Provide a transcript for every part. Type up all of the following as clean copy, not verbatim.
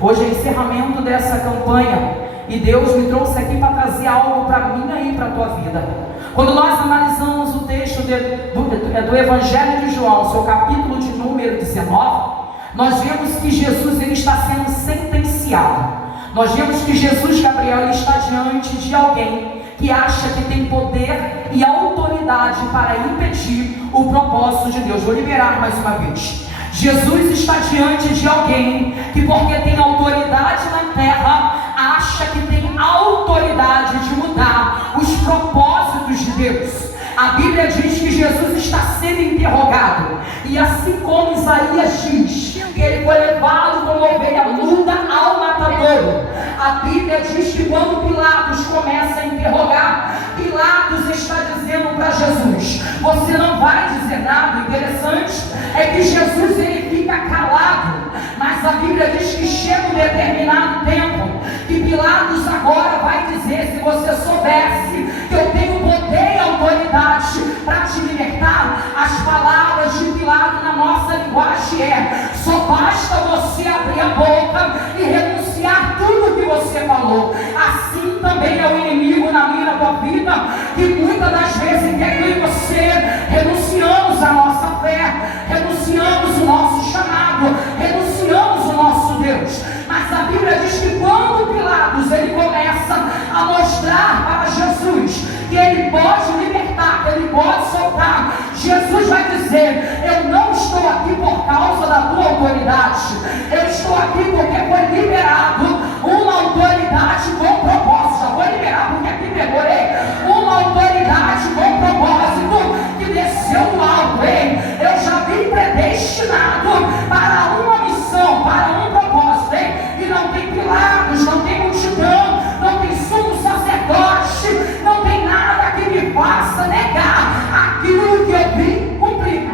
Hoje é encerramento dessa campanha e Deus me trouxe aqui para trazer algo para mim e para a tua vida. Quando nós analisamos o texto do Evangelho de João, seu capítulo de número 19, nós vemos que Jesus ele está sendo sentenciado. Nós vemos que Jesus, Gabriel, ele está diante de alguém que acha que tem poder e autoridade para impedir o propósito de Deus. Vou liberar mais uma vez. Jesus está diante de alguém que, porque tem autoridade na terra, acha que tem autoridade de mudar os propósitos de Deus. A Bíblia diz que Jesus está sendo interrogado, e assim como Isaías diz que ele foi levado como ovelha muda ao matadouro, a Bíblia diz que quando Pilatos começa a interrogar, Pilatos está dizendo para Jesus: você não vai dizer nada. O interessante é que Jesus ele fica calado, mas a Bíblia diz que chega um determinado tempo que Pilatos agora vai dizer: se você soubesse que eu tenho poder e autoridade para te libertar, as palavras de Pilatos na nossa linguagem é: só basta você abrir a boca e renunciar tudo que você falou. Assim também é o inimigo na minha e na tua vida, que muitas das vezes quer que eu e você renunciamos a nossa fé, renunciamos o nosso chamado, renunciamos o nosso Deus. Mas a Bíblia diz que quando Pilatos ele começa a mostrar para Jesus que ele pode libertar, que ele pode soltar, Jesus vai dizer: eu não estou aqui por causa da tua autoridade, eu estou aqui porque foi liberado uma autoridade com propósito. Já vou liberar porque aqui demorei. Uma autoridade com propósito que desceu do alto. Ei, eu já vim predestinado para uma missão, para um propósito. Ei, e não tem Pilatos, não tem multidão, não tem sumo sacerdote, não tem nada que me faça negar aquilo que eu vim cumprir.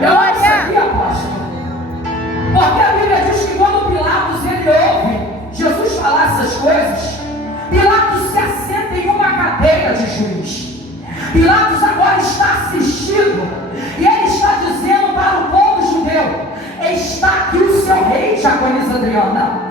Eu não sabia, apóstolo, porque a Bíblia diz que quando Pilatos ele ouve Jesus falar essas coisas, Pilatos se assenta em uma cadeira de juiz. Pilatos agora está assistindo e ele está dizendo para o povo judeu: está aqui o seu rei, Diaconisa Adriana.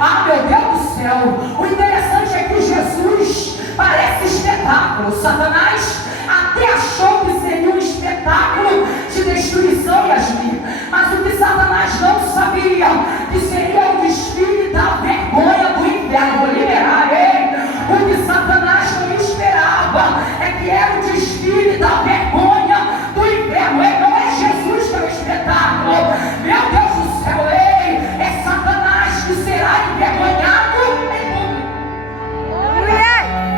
Ah, meu Deus do céu, o interessante é que Jesus parece espetáculo. Satanás até achou que seria um espetáculo de destruição, Yasmin, mas o que Satanás não sabia, que seria o desfile da vergonha do inferno. Vou liberar, ei. O que Satanás não esperava é que era o desfile da vergonha do inferno. Ei, não é Jesus que é o espetáculo, meu Deus do céu, ei, é Satanás que será envergonhado em público.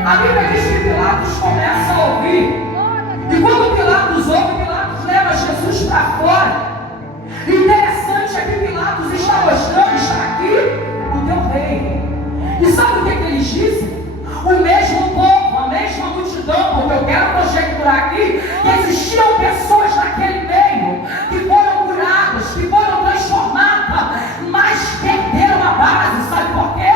A Bíblia diz que Pilatos começa a ouvir, e quando Pilatos ouve, Pilatos leva Jesus para fora. E interessante é que Pilatos está mostrando: está aqui o teu rei. E sabe o que eles dizem? O mesmo povo, a mesma multidão, porque eu quero conjecturar aqui que existiam pessoas naquele meio que foram curadas, que foram transformadas, mas perderam a base. Sabe por quê?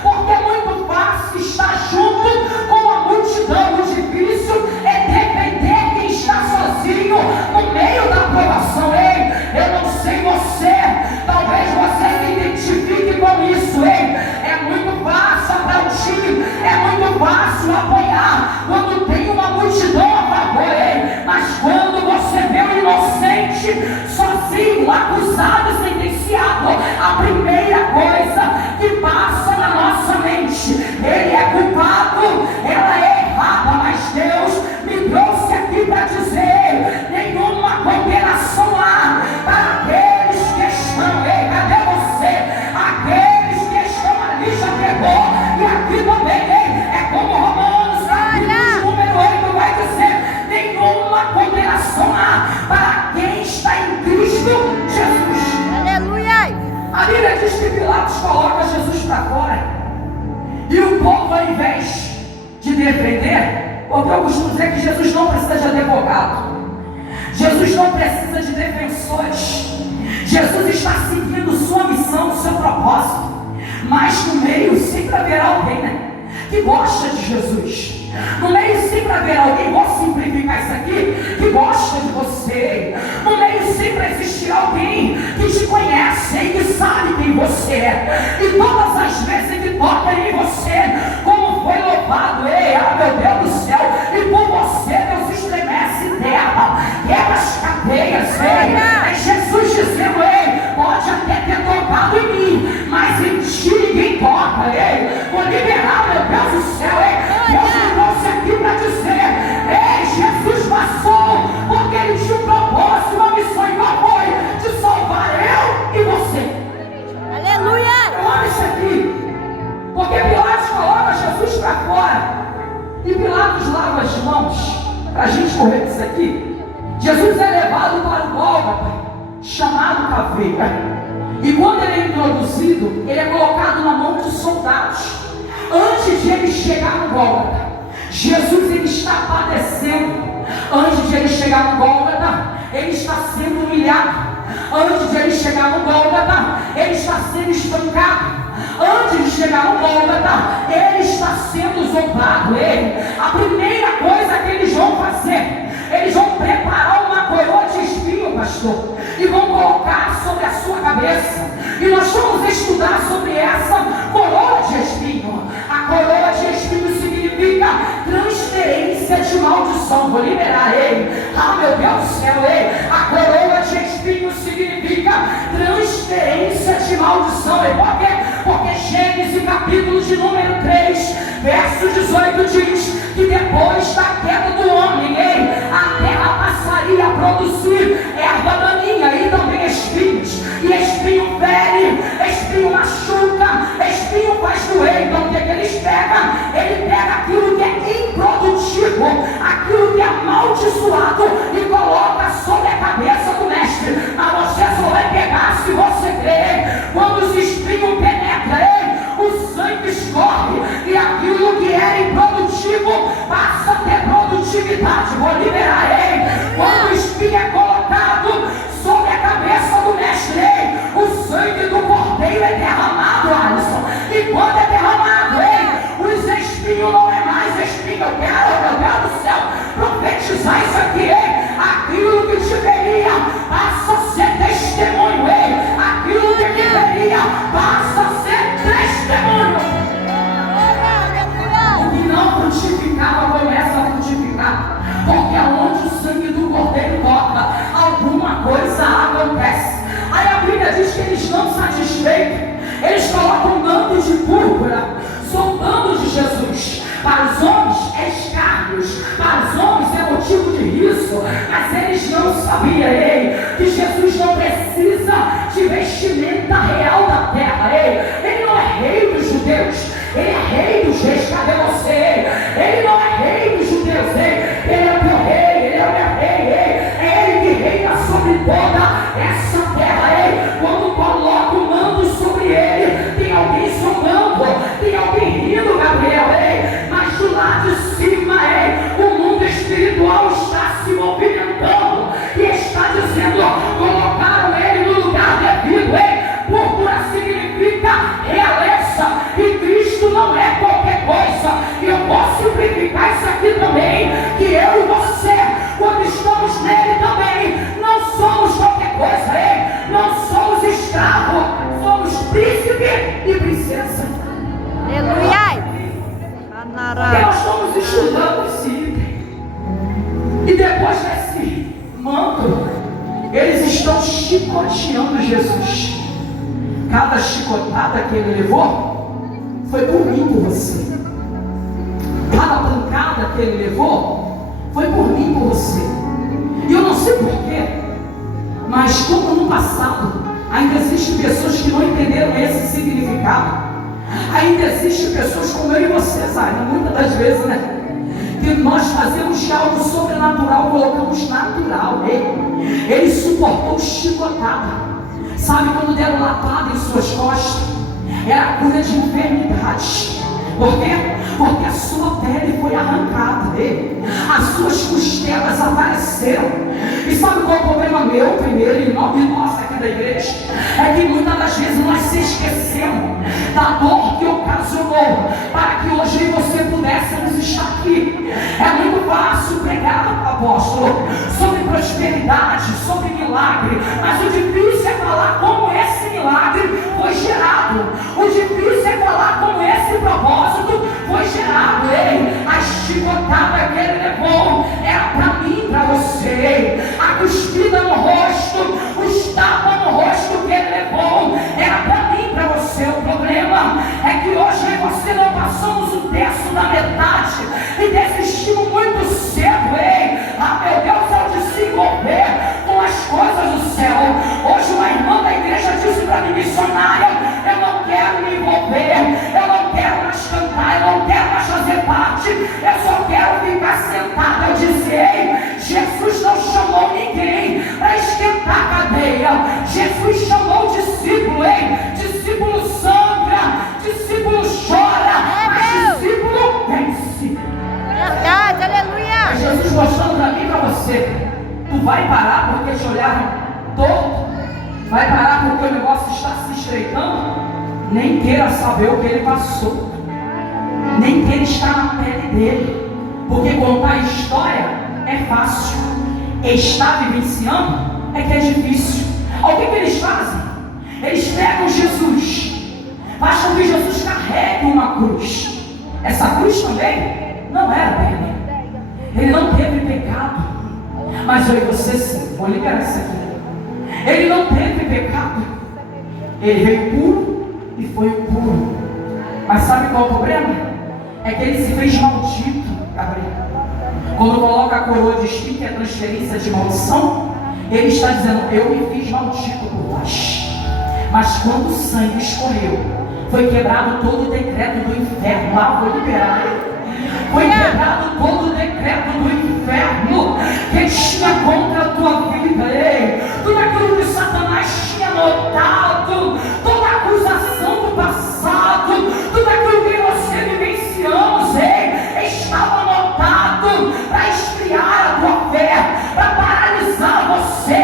Porque é muito fácil estar junto com a multidão. O difícil é defender quem está sozinho no meio da aprovação. Ei, eu não sei você, talvez você se identifique com isso. Ei, é muito fácil aplaudir, é muito fácil apoiar quando tem uma multidão a favor. Ei, mas quando você vê o inocente sozinho, acusado e sentenciado, a primeira coisa que passa na nossa mente: ele é culpado, ela é errada. Mas Deus me trouxe aqui para dizer: nenhuma condenação há para aqueles que estão. Ei, cadê você? Aqueles que estão ali já pegou, e aqui também. Ei, é como Romanos capítulo número 8 vai dizer: nenhuma condenação há para quem está em Cristo Jesus. Aleluia! A Bíblia diz que Pilatos coloca Jesus para fora, e o povo, ao invés de defender, porque eu costumo dizer que Jesus não precisa de advogado, Jesus não precisa de defensores, Jesus está seguindo sua missão, seu propósito. Mas no meio sempre haverá alguém, né, que gosta de Jesus, No meio sempre haverá alguém, vou simplificar isso aqui, que gosta de você. No meio sempre existirá alguém que te conhece e que sabe quem você é. E todas as vezes que toca em você, como foi louvado, ei, ah, meu Deus do céu, e por você Deus estremece terra, quebra as cadeias, ei. É Jesus dizendo, ei, pode até ter tocado em mim, mas em ti ninguém toca, ei. Vou liberar, meu Deus do céu, ei. Deus me trouxe aqui para dizer, ei, Jesus passou, porque ele tinha um propósito, uma missão, e qual foi? De salvar eu e você. Aleluia! Eu amo isso aqui, porque Pilatos coloca Jesus para fora, e Pilatos lava as mãos, para a gente correr disso aqui. Jesus é levado para o Gólgota, chamado Caveira. E quando ele é introduzido, ele é colocado na mão dos soldados. Antes de ele chegar no Gólgota, Jesus ele está padecendo. Antes de ele chegar no Gólgota, ele está sendo humilhado. Antes de ele chegar no Gólgota, ele está sendo espancado. Antes de chegar no Gólgota, ele está sendo zombado. A primeira coisa que eles vão fazer, eles vão preparar uma coroa de espinho, pastor, e vão colocar sobre a sua cabeça. E nós vamos estudar sobre essa coroa de espinho. A coroa de espinho significa transferência de maldição. Vou liberar ele. Ah, meu Deus do céu, a coroa de espinho significa transferência de maldição. E por quê? Porque Gênesis capítulo de número 3, verso 18 diz que depois da queda do homem, a terra passaria a produzir erva daninha e também espinhos. E espinho fere, espinho machuca, espinho faz doer. Então o que eles pegam? Ele pega aquilo que é improdutivo, aquilo que é amaldiçoado, e coloca sobre a cabeça do mestre. Mas você só vai pegar se você crer. Quando os espinhos penetram, o sangue escorre, e aquilo que era improdutivo passa a ter produtividade. Vou liberar ele. Quando o espinho é colocado sobre a cabeça do mestre, o sangue do cordeiro é derramado, Alisson. E quando é derramado, os espinhos não é mais espinho. Eu quero, meu Deus do céu, profetizar isso aqui, aquilo que te veria passa a ser testemunho, aquilo que te veria passa a ser testemunho. O que não frutificava começa a frutificar, porque aonde o sangue do cordeiro toca, alguma coisa acontece. Aí a Bíblia diz que eles não satisfeitos, eles colocam mantos de púrpura, soldando de Jesus. Para os homens é escárnios, para os homens é motivo de riso, mas eles não sabiam, que Jesus não precisa de vestimenta real da terra, ele não é rei dos judeus, ele é rei dos reis. Cadê você? Ele não é rei dos judeus, ele é o teu rei, ele é o meu rei, é ele que reina sobre toda essa terra. Quando coloca o mando sobre ele, tem alguém sondando, tem alguém rindo, Gabriel, mas do lado de cima, o mundo espiritual está se movimentando e está dizendo, colocaram ele no lugar devido. Púrpura significa realeza, e Cristo não é qualquer coisa. E eu vou simplificar isso aqui também, que eu e você, quando estamos nele também, não somos qualquer coisa, não somos escravos, somos príncipe e princesa. Aleluia! Porque nós estamos estudando esse item, e depois desse manto, eles estão chicoteando Jesus. Cada chicotada que ele levou foi por mim, por você. Cada pancada que ele levou foi por mim, por você. E eu não sei porquê, mas como no passado ainda existem pessoas que não entenderam esse significado, ainda existem pessoas como eu e você, Zaina, muitas das vezes, que nós fazemos de algo sobrenatural, colocamos natural. Ele suportou chicotada. Sabe quando deram lapada em suas costas? Era a cura de enfermidade. Por quê? Porque a sua pele foi arrancada, as suas costelas apareceram. E sabe qual é o problema meu, primeiro, e nosso aqui da igreja? É que muitas das vezes nós se esquecemos da dor que ocasionou para que hoje você pudéssemos estar aqui. pregar, apóstolo, sobre prosperidade, sobre milagre, mas o difícil é falar como esse milagre foi gerado. O difícil é falar como esse propósito foi gerado. Ei, a chicotada que ele levou era para mim, para você. A cuspida no rosto, os tapas no rosto que ele levou era para mim, para você. O problema é que hoje eu e você não passamos o terço da metade e desistimos muito cedo. Ei, meu Deus, ao de se envolver com as coisas do céu. Hoje uma irmã da igreja disse para mim, missionária, eu não quero me envolver, eu não quero mais cantar, eu não quero mais fazer parte, eu só quero ficar sentada. Eu disse, ei, Jesus não chamou ninguém para esquentar a cadeia. Jesus chamou o discípulo. Ei, discípulo sangra, discípulo chora, mas discípulo vence. Verdade, aleluia. É Jesus mostrando para mim e para você. Tu vai parar porque te olharam torto? Vai parar porque o negócio está se estreitando? Nem queira saber o que ele passou, nem queira estar na pele dele, porque contar a história é fácil, estar vivenciando é que é difícil. O que eles fazem? Eles pegam Jesus, acham que Jesus carrega uma cruz. Essa cruz também não era dele, ele não teve pecado, mas eu e você sim. Vou liberar isso aqui. Ele não teve pecado, ele veio puro e foi puro. Mas sabe qual é o problema? É que ele se fez maldito, Gabriel. Quando coloca a coroa de espinho, que é transferência de maldição, ele está dizendo, eu me fiz maldito por vós. Mas quando o sangue escorreu, foi quebrado todo o decreto do inferno. Lá vou liberar. Foi quebrado todo o decreto do inferno que tinha contra a tua vida. Ei, tudo aquilo que Satanás tinha notado, toda a acusação do passado, tudo aquilo que você vivenciamos, ei, estava anotado para esfriar a tua fé, para paralisar você.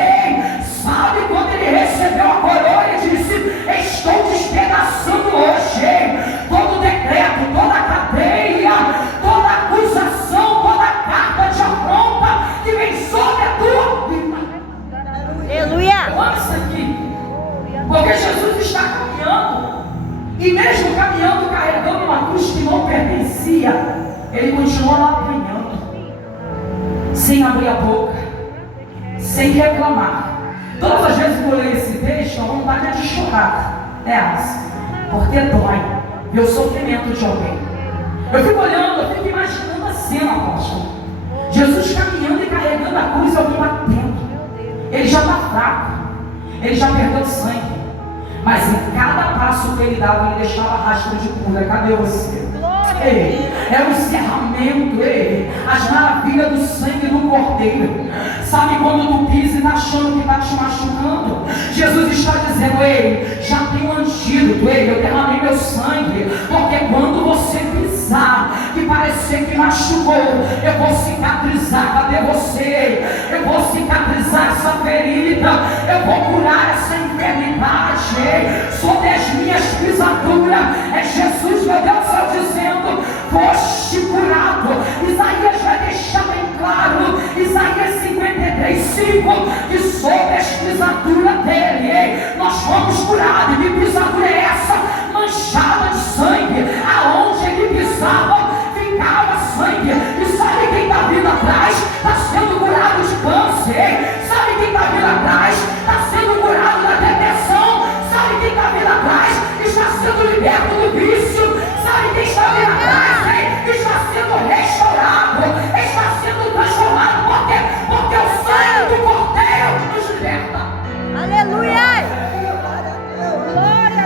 Sabe quando ele recebeu a coroa, ele disse, estou despedaçando hoje todo o decreto, toda a cadeia, toda a acusação, toda a carta de afronta que vem sobre a tua vida. Aleluia. Eu amo isso aqui, porque Jesus está caminhando, e mesmo caminhando, carregando uma cruz que não pertencia, ele continua lá apanhando, sem abrir a boca, sem reclamar. Todas as vezes que eu leio esse texto, a vontade é de chorar, porque dói ver o sofrimento de alguém. Eu fico olhando, eu fico imaginando a cena, apóstolo. Jesus caminhando e carregando a cruz, alguém batendo. Ele já está fraco, ele já perdeu sangue, mas em cada passo que ele dava, ele deixava rastro de cura. Cadê você? Ei, é o encerramento, ei, as maravilhas do sangue do Cordeiro. Sabe quando tu pisa e está achando que está te machucando? Jesus está dizendo, ei, já tem um antídoto, ei, eu derramei meu sangue, porque quando você pisar e parecer que machucou, eu vou cicatrizar. Cadê você? Eu vou cicatrizar essa ferida, eu vou curar essa enfermidade, ei, sobre as minhas pisaduras. É Jesus, meu Deus do céu, dizendo, foste curado. Isaías vai deixar bem claro, Isaías 53:5, que sobre as pisaduras dele, ei, nós fomos curados. E que pisadura é essa? Manchada de sangue. Aonde ele pisava, ficava sangue. E sabe quem está vindo atrás? Está sendo curado de câncer, ei. Sabe quem está vindo atrás? Está sendo curado da depressão. Sabe quem está vindo atrás? Está sendo liberto do vício. Sabe quem está vindo atrás? Está sendo restaurado, está sendo transformado. Por quê? Porque o sangue do Cordeiro nos liberta. Aleluia.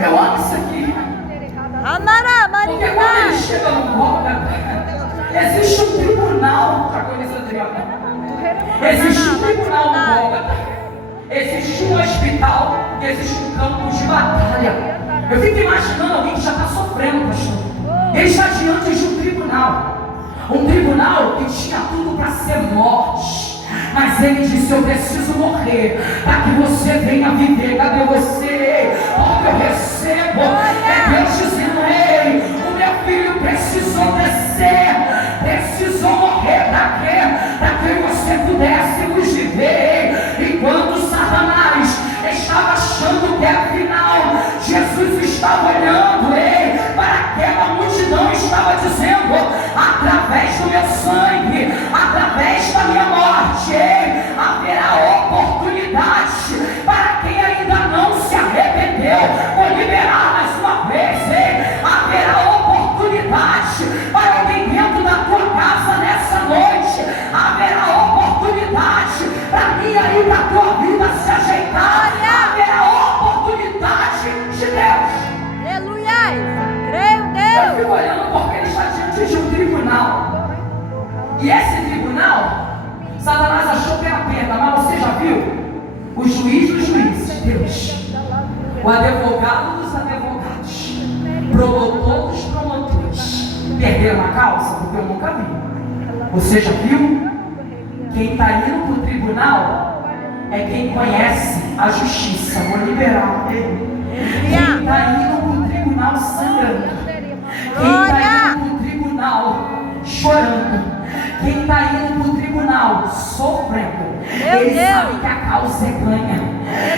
Eu amo isso aqui. Amara, Porque quando ele chega no Gólgota, existe um tribunal para conhecer Adriana. Existe um tribunal no Gólgota, existe um hospital, existe um campo de batalha. Eu fico imaginando alguém que já está sofrendo, pastor. Ele está diante de um tribunal que tinha tudo para ser morte, mas ele disse, eu preciso morrer para que você venha viver. Cadê você? Porque eu recebo, é Deus dizendo, ei, o meu filho precisou descer, precisou morrer. Para quê? Para Eu fico olhando porque ele está diante de um tribunal. E esse tribunal, Satanás achou que era perda, mas você já viu? O juiz dos juízes, Deus. O advogado dos advogados. Promotor dos promotores. Perderam a causa? Porque eu nunca vi. Você já viu? Quem está indo para o tribunal é quem conhece a justiça. Vou liberar ele. Quem está indo para o tribunal sangrando. Quem está indo para o tribunal chorando. Quem está indo para o tribunal sofrendo. Ele sabe que a causa é ganha.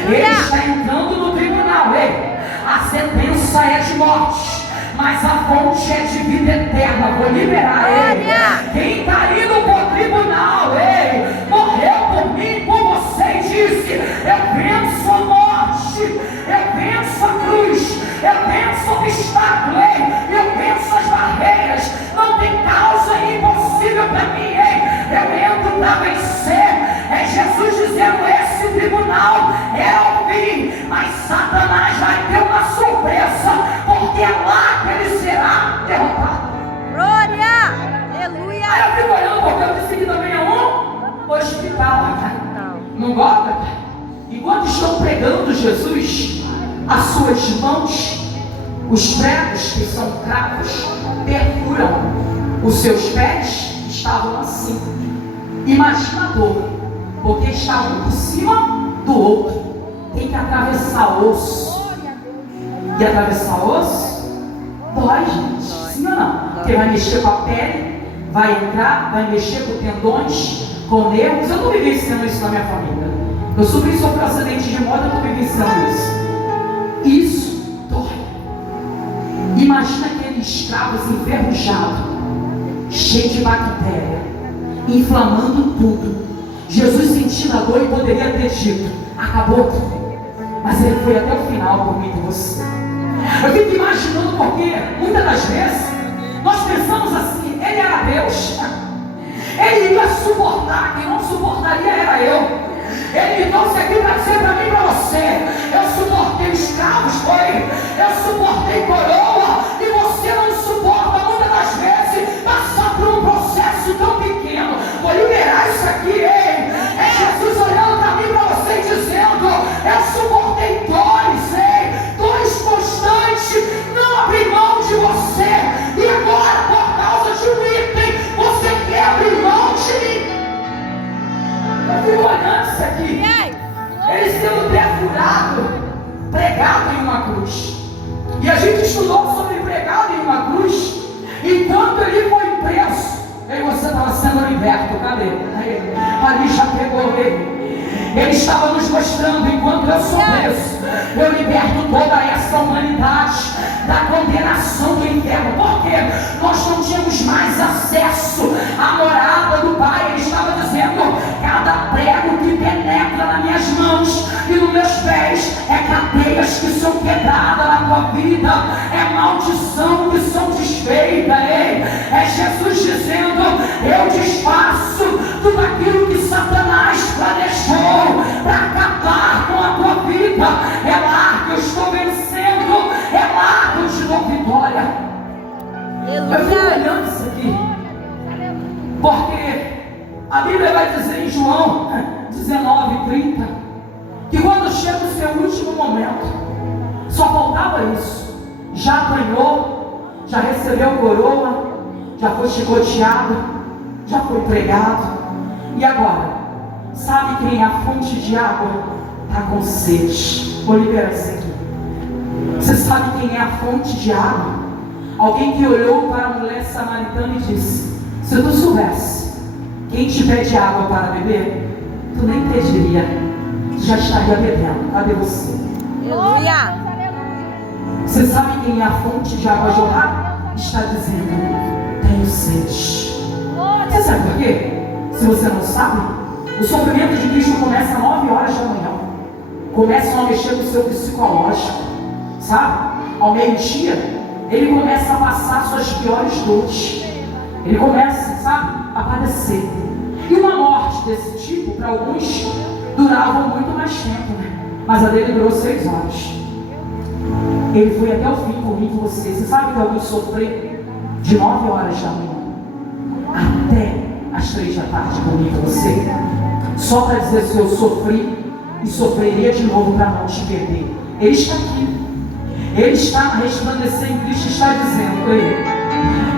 Ele está entrando no tribunal. Ei, a sentença é de morte, mas a fonte é de vida eterna. Vou liberar ele. Quem está indo para o tribunal, ei, morreu por mim e por você e disse: eu venço a morte, eu venço a cruz, eu venço o obstáculo, ei, eu venço as barreiras. Não tem causa impossível para mim, ei, eu entro para vencer. É Jesus dizendo: esse tribunal é o fim, mas Satanás vai ter uma surpresa, porque é lá que ele será derrotado. Glória! Aleluia! Aí eu fico olhando porque eu disse que também é um hospital. Não gosta? Enquanto estão pregando Jesus, as suas mãos, os pregos que são cravos, perfuram os seus pés, estavam assim. Imagina a dor, porque está um por cima do outro. Tem que atravessar osso. E atravessar osso dói, gente. Sim ou não? Porque vai mexer com a pele, vai entrar, vai mexer com tendões, com nervos. Eu estou vivenciando isso na minha família. Eu sofri um acidente de moto, eu estou vivenciando isso. Isso dói. Imagina aqueles escravos enferrujados, cheios de bactéria, inflamando tudo. Jesus sentindo a dor e poderia ter dito: acabou tudo. Mas ele foi até o final por mim e por você. Eu fico imaginando porque muitas das vezes nós pensamos assim: ele era Deus, ele ia suportar, quem não suportaria era eu. Ele me trouxe aqui para dizer para mim e para você: eu suportei escravos, eu suportei coroa, e você não suporta muitas das vezes passar por um processo tão pequeno. Vou liberar isso aqui, ei. É Jesus olhando para mim e para você dizendo: eu suportei dores, ei, dores constantes, não abri mão de você, e agora por causa de um item você quer abrir mão de mim. Eu fico olhando isso aqui, ele sendo perfurado, pregado em uma cruz. E a gente estudou sobre pregado em uma cruz. Enquanto ele foi preso, eu e você estava sendo liberto. Cadê? Ali já pegou ele. Ele estava nos mostrando: enquanto eu sou preso, eu liberto toda essa humanidade da condenação do inferno. Porque nós não tínhamos mais acesso à morada do Pai. Ele estava dizendo: cada prego que penetra nas minhas mãos e nos meus pés é cadeias que são quebradas na tua vida, é maldição que são desfeitas. É Jesus dizendo: eu desfaço tudo aquilo que Satanás planejou para acabar com a tua vida. É lá que eu estou vencendo, é lá que eu te dou vitória. Eu fico olhando isso aqui porque a Bíblia vai dizer em João 19:30 que quando chega o seu último momento, só faltava isso. Já apanhou, já recebeu coroa, já foi chicoteado, já foi pregado, e agora, sabe quem é a fonte de água? Está com sede. Vou liberar isso aqui. Você sabe quem é a fonte de água? Alguém que olhou para a mulher samaritana e disse: se tu soubesse quem te pede água para beber, tu nem pediria, tu já estaria bebendo. Cadê você? Aleluia! Você sabe quem é a fonte de água jorrar? Está dizendo: tenho sede. Você sabe por quê? Se você não sabe, o sofrimento de Cristo começa às 9 horas da manhã. Começam a mexer no seu psicológico, sabe? Ao meio-dia, ele começa a passar suas piores dores. Ele começa, sabe, a padecer. E uma morte desse tipo, para alguns, durava muito mais tempo, né? Mas a dele durou 6 horas. Ele foi até o fim por mim e por você. Você sabe que alguém sofreu de 9 horas da manhã até as 3 da tarde por mim e por você, só para dizer assim: eu sofri e sofreria de novo para não te perder. Ele está aqui. Ele está a resplandecer em Cristo, está dizendo: ei,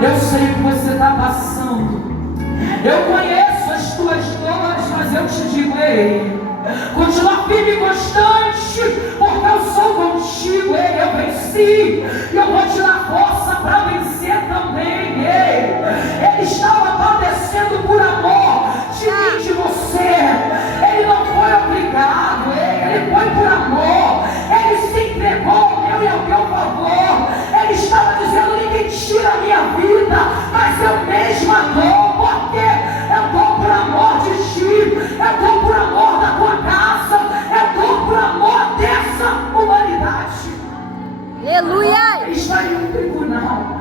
eu sei o que você está passando, eu conheço as tuas dores, mas eu te digo: ei, continua firme e constante, porque eu sou contigo. Ei, eu venci e eu vou te dar força para vencer também. Ei, ele estava padecendo por amor de mim e de você. Ele não foi obrigado, ele foi por amor. Ele se entregou ao meu e ao teu favor. Ele estava dizendo: ninguém tira a minha vida, mas eu mesma dou, porque eu dou por amor de ti, eu dou por amor da tua casa, eu dou por amor dessa humanidade. Aleluia! Ele está em um tribunal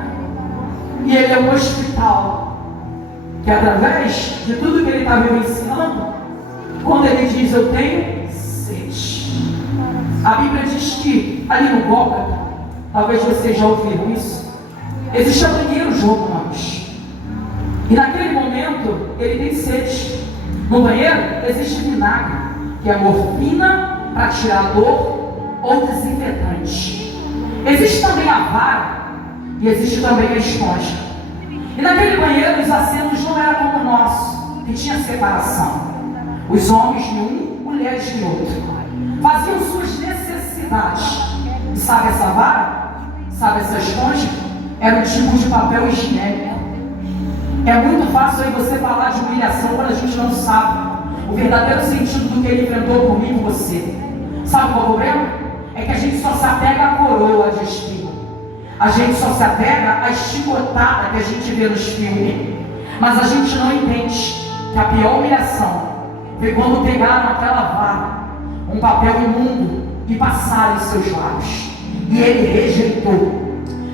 e ele é um hospital que, através de tudo que ele está vivenciando, quando ele diz: eu tenho sede, a Bíblia diz que ali no Gólgota, talvez vocês já ouviram isso, existia banheiros romanos. E naquele momento ele tem sede. No banheiro existe vinagre, que é morfina para tirar dor ou desinfetante. Existe também a vara e existe também a esponja. E naquele banheiro os assentos não eram como o nosso, que tinha separação. Os homens de um, mulheres de outro, faziam suas necessidades. E sabe essa vara? Sabe essa esponja? Era um tipo de papel higiênico. É muito fácil aí você falar de humilhação quando a gente não sabe o verdadeiro sentido do que ele enfrentou por mim e por você. Sabe qual é o problema? É que a gente só se apega à coroa de espinho. A gente só se apega à chicotada que a gente vê nos filmes. Mas a gente não entende que a pior humilhação foi quando pegaram aquela vara, um papel imundo, e passaram em seus lábios. E ele rejeitou.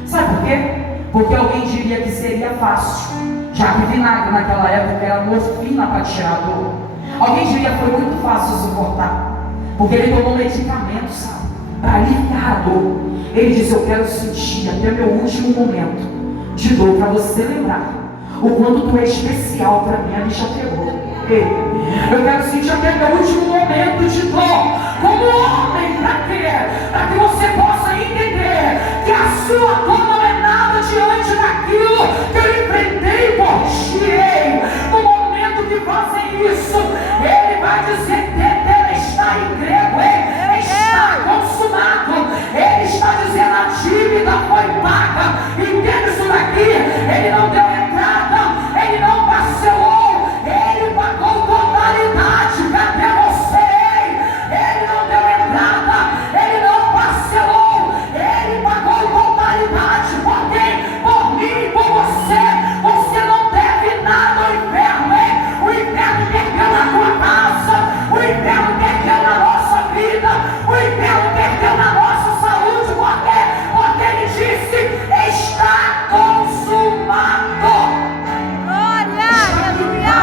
Sabe por quê? Porque alguém diria que seria fácil, já que vinagre naquela época era morfina para tirar a dor. Alguém diria que foi muito fácil suportar, porque ele tomou medicamento, sabe, para aliviar a dor. Ele disse: eu quero sentir até meu último momento de dor, para você lembrar o quanto tu é especial para mim. A bicha pegou. Eu quero sentir até meu último momento de dor, como homem, para quê? Para que você possa entender que a sua dor não é nada diante daquilo que eu enfrentei por ti. No momento que fazem isso, ele vai dizer: tetelestai em grego, está consumado. Ele está dizendo: a dívida foi paga. Entende isso daqui? Ele não deu entrada, ele não parcelou, ele pagou totalidade. Cadê você? Ele não deu entrada, ele não parcelou, ele pagou totalidade. Por quem? Por mim e por você. Você não deve nada ao inferno, hein? O inferno perdeu na tua casa, o inferno perdeu na nossa vida, o inferno perdeu na nossa saúde. Por quê? Porque ele disse: está consumado. Glória! Aleluia!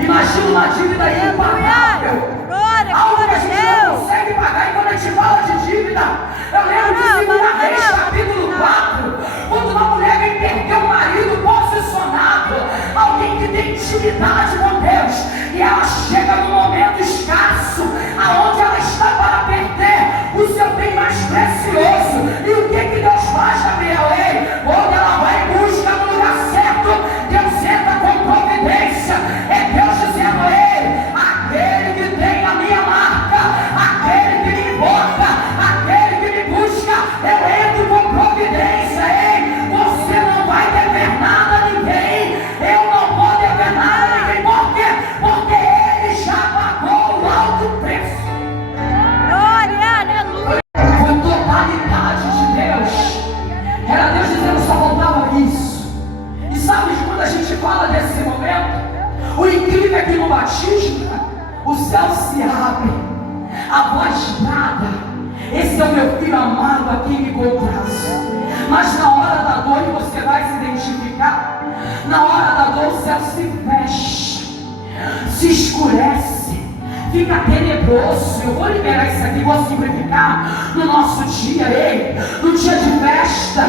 Imagina uma dívida impagável. Glória! Algo que Glória a a gente não Deus! consegue pagar. E quando a gente fala de dívida, eu lembro de 2 Reis, capítulo 4, quando uma mulher vem perder o marido posicionado, alguém que tem intimidade com Deus, e ela chega num momento escasso, aonde ela está para perder o seu bem mais precioso. E o que Deus faz, Gabriel? Quando ela vai em busca no lugar certo, Deus entra com providência. É Deus dizendo: aquele que tem a minha marca, aquele que me invoca, aquele que me busca, eu entro com providência. Você não vai dever nada a ninguém, eu não vou dever nada a ninguém. Por quê? Porque ele já pagou o alto preço. Glória! Aleluia! Foi totalidade de Deus. Era Deus dizendo: só faltava isso. E sabe de quando a gente fala desse momento? O incrível é que no batismo o céu se abre, a voz brada: esse é o meu filho amado, a quem me comprazo. Mas na hora da dor, e você vai se identificar, na hora da dor o céu se fecha, se escurece, fica tenebroso. Eu vou liberar isso aqui, vou simplificar no nosso dia, ei. No dia de festa,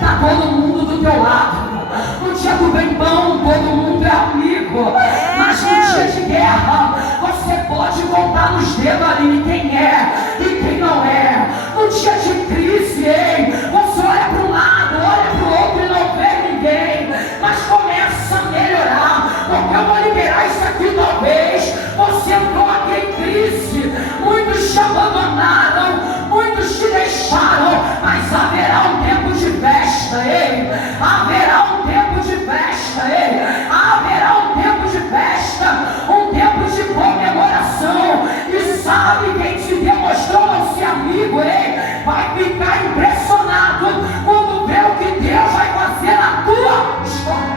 tá todo mundo do teu lado. No dia do bem bom, todo mundo é amigo. Mas no dia de guerra, você pode contar nos dedos ali quem é e quem não é. No dia de crise, ei, você olha para um lado, olha para o outro e não vê ninguém. Mas começa a melhorar, porque eu vou liberar isso aqui talvez. Você entrou aqui em crise, muitos te abandonaram, muitos te deixaram, mas haverá um tempo de festa, ei. Haverá um tempo de festa, ei. Haverá um tempo de festa, um tempo de comemoração. E sabe quem te demonstrou não ser amigo, ei? Vai ficar impressionado quando vê o que Deus vai fazer na tua história.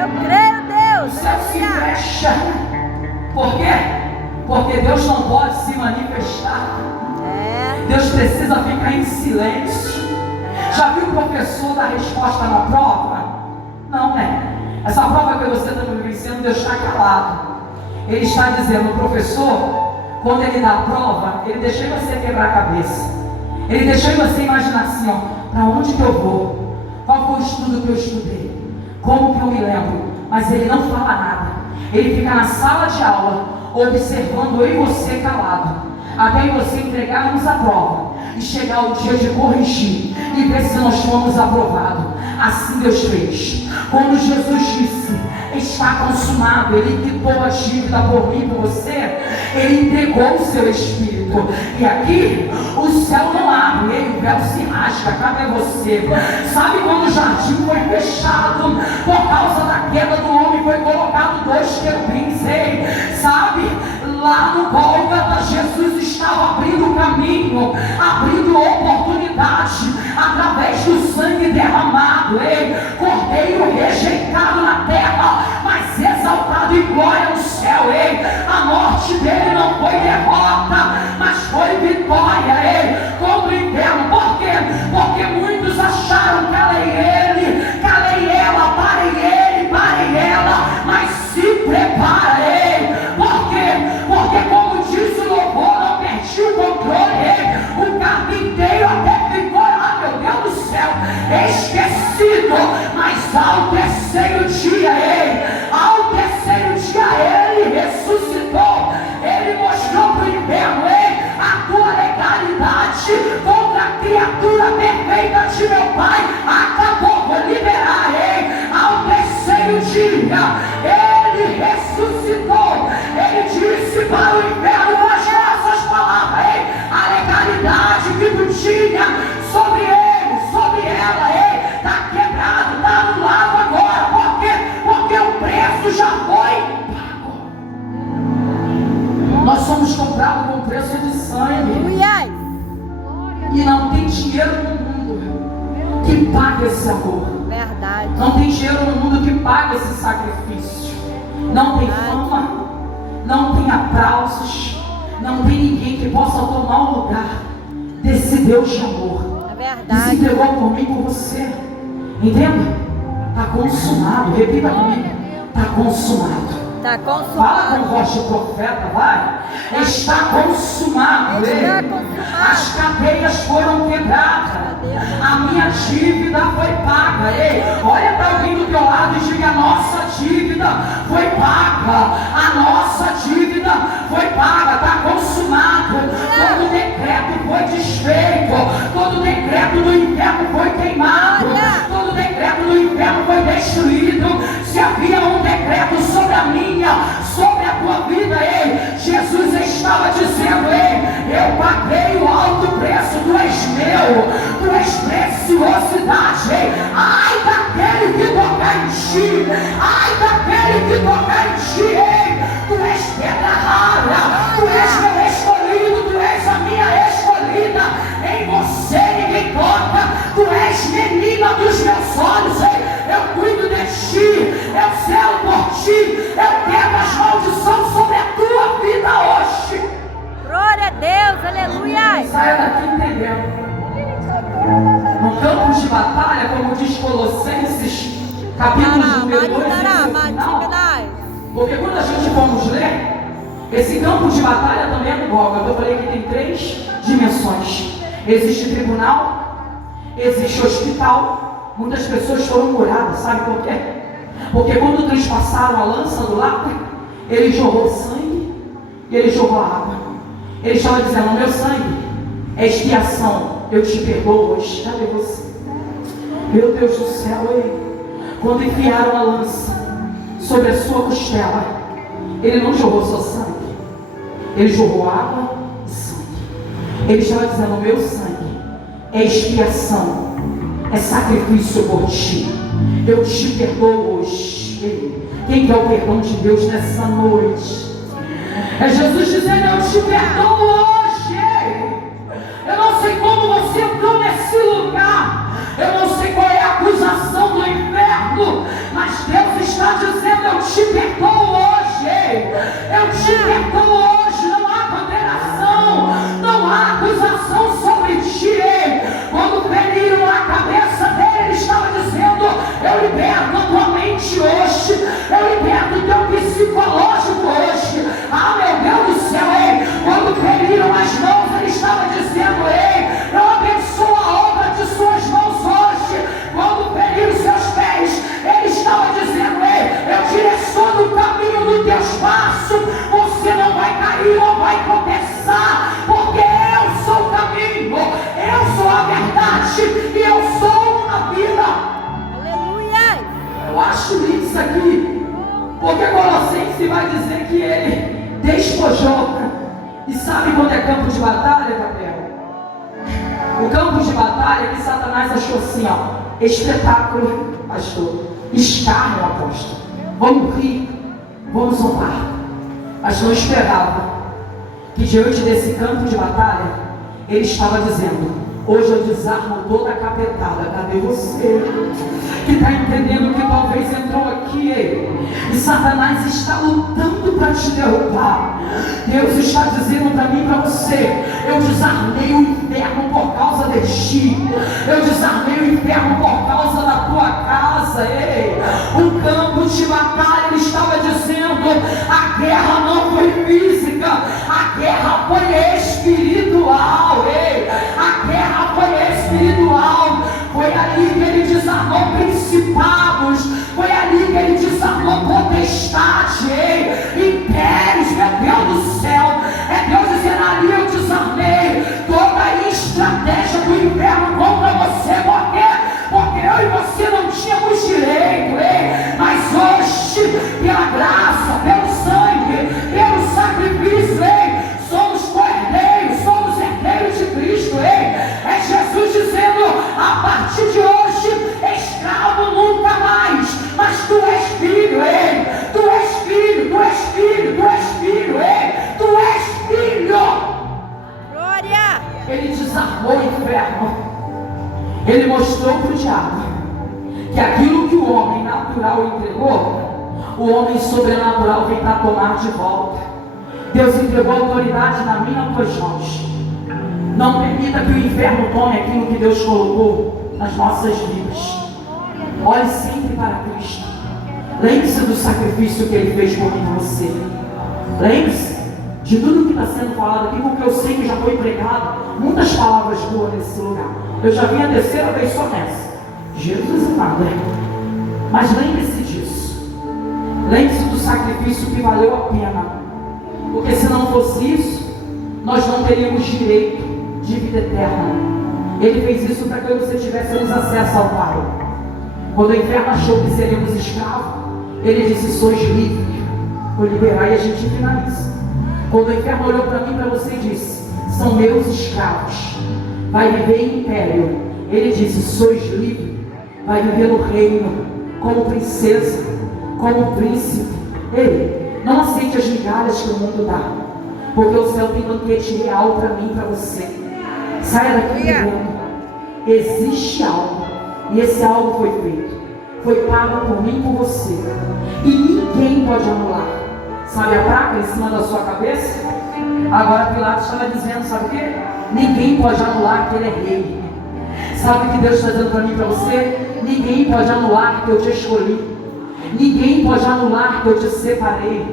Eu creio, Deus. O céu se fecha. Por quê? Porque Deus não pode se manifestar. Deus precisa ficar em silêncio. Já viu o professor dar resposta na prova? Não, né? Essa prova que você está vivenciando, Deus está calado. Ele está dizendo, o professor, quando ele dá a prova, ele deixou você quebrar a cabeça. Ele deixou você imaginar assim, ó, para onde que eu vou? Qual foi o estudo que eu estudei? Como que eu me lembro? Mas ele não fala nada. Ele fica na sala de aula, observando eu e você calado, até você entregarmos a prova e chegar o dia de corrigir e ver se nós fomos aprovados. Assim Deus fez. Quando Jesus disse, está consumado, Ele quitou a dívida por mim e por você, Ele entregou o seu Espírito. E aqui, o céu não abre, o véu se rasga, cabe a você. Sabe quando o jardim foi fechado, por causa da queda do homem, foi colocado 2 querubins, sabe? Lá no Gólgota, Jesus estava abrindo o caminho, abrindo oportunidade, através do sangue derramado, cordeiro rejeitado na terra, mas exaltado em glória no céu, a morte dele não foi derrota, mas foi vitória, contra o inferno. Por quê? Porque muitos acharam, calei ele, calei ela, parei ela, mas se prepara, por quê? Porque como disse o louvor, não perdi o controle, o carpinteiro até ficou lá, meu Deus do céu, esquecido, mas ao terceiro dia, ele ressuscitou, ele mostrou para o inferno, a tua legalidade contra a criatura perfeita de meu Pai, acabou, vou liberar, ao terceiro dia, ele ressuscitou, ele disse para o inferno nas nossas palavras, a legalidade que tu tinha sobre ele, sobre ela, está quebrado, está anulado agora. Por quê? Porque o preço já foi pago. Nós somos comprados com preço de sangue. E não tem dinheiro no mundo que pague esse amor. Verdade. Não tem dinheiro no mundo que pague esse sacrifício. Não tem fama, não tem aplausos, não tem ninguém que possa tomar o lugar desse Deus de amor. É verdade. Que se entregou por mim e por você. Entenda? Está consumado. Repita comigo. Está consumado. Está consumado. Fala com voz de profeta, vai. Está consumado. Está consumado. As cadeias foram quebradas. A minha dívida foi paga. Olha para alguém do teu lado e diga: a nossa dívida foi paga. A nossa dívida foi paga. Está consumado. Todo decreto foi desfeito. Todo decreto do inferno foi queimado. Todo decreto do inferno foi destruído. Se havia um decreto sobre a minha, sobre a tua vida, Jesus estava dizendo: eu paguei o alto preço, tu és meu, tu és preciosidade. Ai daquele que tocar em ti, ai daquele que tocar em ti, tu és pedra rara, tu és meu escolhido, tu és a minha escolhida, em você ninguém toca, tu és menina dos meus olhos, eu cuido de ti, eu zelo por ti, eu quebro as maldições sobre a tua vida hoje. Glória a Deus, aleluia. Saia daqui entendendo. No campo de batalha, como diz Colossenses, capítulo número 2, porque quando a gente vamos ler, Esse campo de batalha também é do Gólgota. Eu falei que tem 3 dimensões. Existe tribunal, existe hospital. Muitas pessoas foram curadas, sabe por quê? Porque quando transpassaram a lança do lado, ele jorrou sangue e ele jorrou água. Ele estava dizendo: meu sangue é expiação, eu te perdoo hoje. Cadê você? Meu Deus do céu, quando enfiaram a lança sobre a sua costela, ele não jorrou só sangue, ele jorrou água e sangue. Ele estava dizendo: meu sangue é expiação, é sacrifício por ti, eu te perdoo hoje. Quem quer o perdão de Deus nessa noite? É Jesus dizendo: eu te perdoo hoje. Eu não sei como você entrou nesse lugar, eu não sei qual é a acusação do inferno, mas Deus está dizendo: eu te perdoo hoje. Eu te perdoo hoje. Não há condenação, não há acusação sobre ti. Quando feriram a cabeça dele, ele estava dizendo: eu liberto a tua mente hoje, eu liberto o teu psicológico hoje. Ah, meu Deus do céu, quando feriram as mãos, ele estava dizendo: eu abençoo a obra de suas mãos hoje. Quando feriram seus pés, ele estava dizendo: eu direciono o caminho do teu espaço, você não vai cair, não vai tropeçar, porque eu sou o caminho, eu sou a verdade e eu sou a vida. Eu acho lindo isso aqui, porque Colossenses vai dizer que ele despojou. E sabe quando é campo de batalha, Gabriel? O campo de batalha que Satanás achou assim, espetáculo, pastor, escárnio, apóstolo, vamos rir, vamos zombar. Mas não esperava que diante desse campo de batalha, ele estava dizendo: hoje eu desarmo toda a capetada. Cadê você? Que está entendendo que talvez entrou aqui e Satanás está lutando para te derrubar. Deus está dizendo para mim e para você: eu desarmei o inferno por causa de ti. Eu desarmei o inferno por causa da tua casa. O campo de batalha, ele estava dizendo: a guerra não foi física, a guerra foi espiritual. A guerra foi espiritual. Foi ali que ele desarmou principados, foi ali que ele desarmou potestade, impérios. Meu Deus do céu, é Deus dizendo: ali eu desarmei toda a estratégia do inferno contra você. Por quê? Porque eu e você não tínhamos direito, mas hoje, pela graça, pelo sangue, pelo sacrifício, somos cordeiros, somos herdeiros de Cristo. É Jesus dizendo: a partir de hoje, escravo nunca mais, mas tu és filho, tu és filho, tu és filho, tu és filho, tu és filho. Glória! Ele desarmou o inferno. Ele mostrou para o diabo que aquilo que o homem natural entregou, o homem sobrenatural vem para tomar de volta. Deus entregou autoridade na minha e nas tuas mãos. Não permita que o inferno tome aquilo que Deus colocou nas nossas vidas. Olhe sempre para Cristo. Lembre-se do sacrifício que Ele fez por mim e você. Lembre-se de tudo que está sendo falado aqui, porque eu sei que já foi pregado muitas palavras boas nesse lugar. Eu já vim a terceira vez só nessa. Jesus amado, mas lembre-se disso. Lembre-se do sacrifício que valeu a pena. Porque se não fosse isso, nós não teríamos direito de vida eterna. Ele fez isso para que eu e você tivéssemos acesso ao Pai. Quando o inferno achou que seríamos escravos, ele disse: sois livres. Vou liberar e a gente finaliza. Quando o inferno olhou para mim e para você e disse: são meus escravos, vai viver em império. Ele disse: sois livres, vai viver no reino, como princesa, como príncipe. Ei, não aceite as migalhas que o mundo dá, porque o céu tem banquete real para mim e para você. Saia daqui dizendo: existe algo, e esse algo foi feito, foi pago por mim e por você, e ninguém pode anular. Sabe a placa em cima da sua cabeça? Agora Pilatos estava dizendo: sabe o quê? Ninguém pode anular que ele é rei. Sabe o que Deus está dizendo para mim e para você? Ninguém pode anular que eu te escolhi. Ninguém pode anular que eu te separei.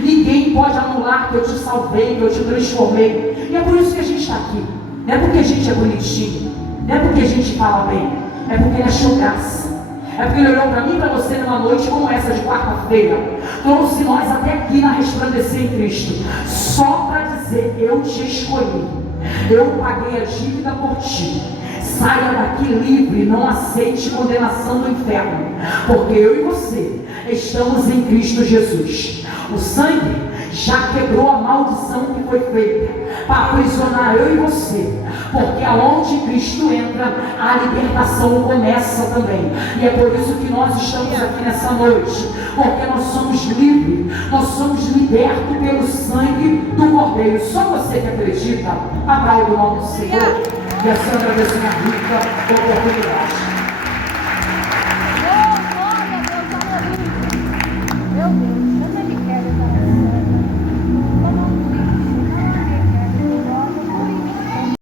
Ninguém pode anular que eu te salvei, que eu te transformei. E é por isso que a gente está aqui. Não é porque a gente é bonitinho, não é porque a gente fala bem, é porque Ele achou graça. É porque Ele olhou para mim e para você numa noite como essa de quarta-feira, trouxe nós até aqui na Resplandecer em Cristo, só para dizer: eu te escolhi, eu paguei a dívida por ti. Saia daqui livre, não aceite condenação do inferno, porque eu e você estamos em Cristo Jesus. O sangue já quebrou a maldição que foi feita para aprisionar eu e você, porque aonde Cristo entra, a libertação começa também. E é por isso que nós estamos aqui nessa noite, porque nós somos livres, nós somos libertos pelo sangue do Cordeiro. Só você que acredita, aplaude o nome do Senhor. E a Sandra vai ser rica oportunidade.